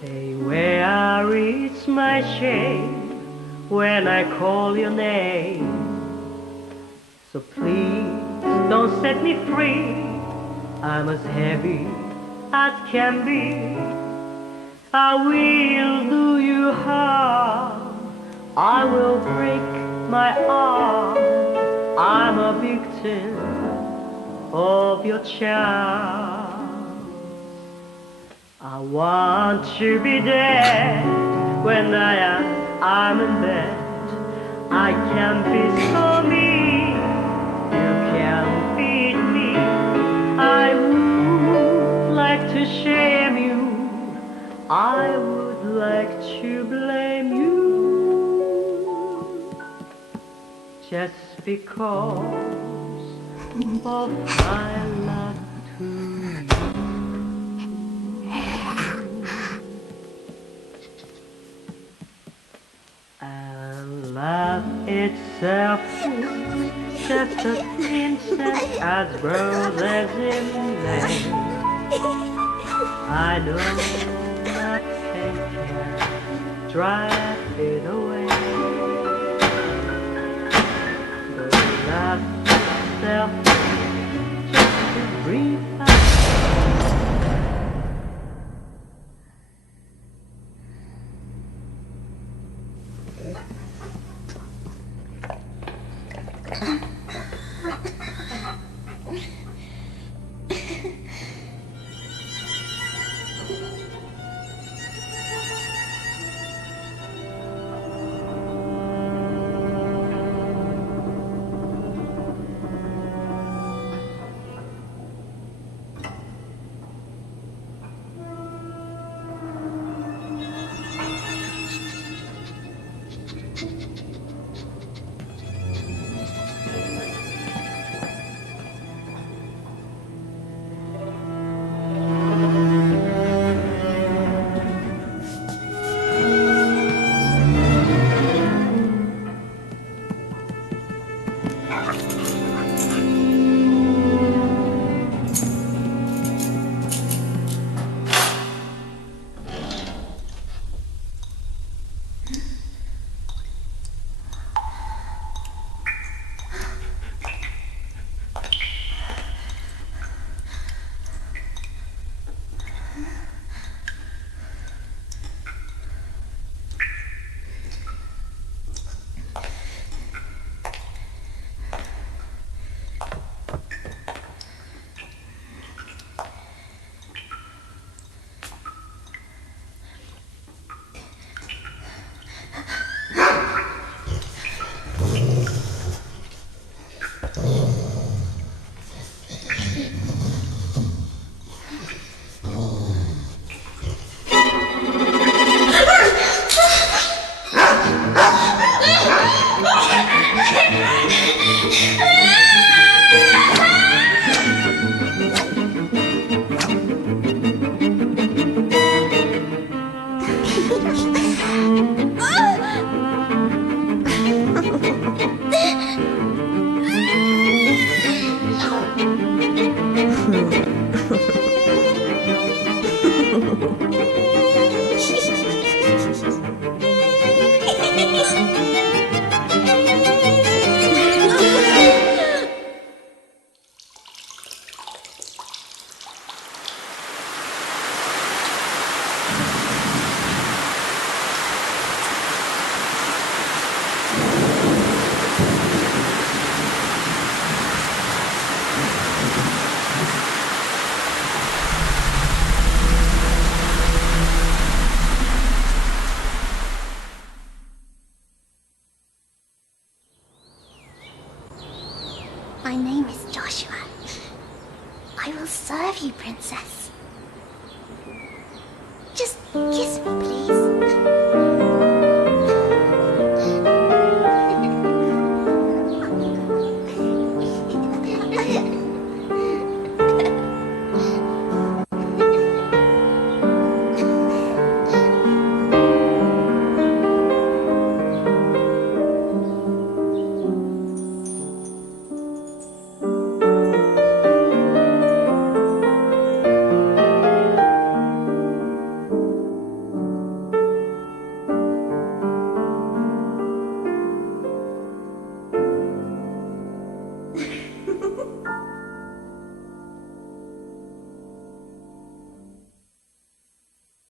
Say where is my shame when I call your name. So please don't set me free. I'm as heavy as can be. I will do you harm. I will break my arm. I'm a victim of your charm. I want to be dead when I'm in bed. I can be so mean, you can beat me. I would like to shame you, I would like to blame you, just because of my love to you. And love itself is just a princess as roses in May. I know nothing can drive it away. But love itself is just a dream. My name is Joshua. I will serve you, princess. Just kiss me, please.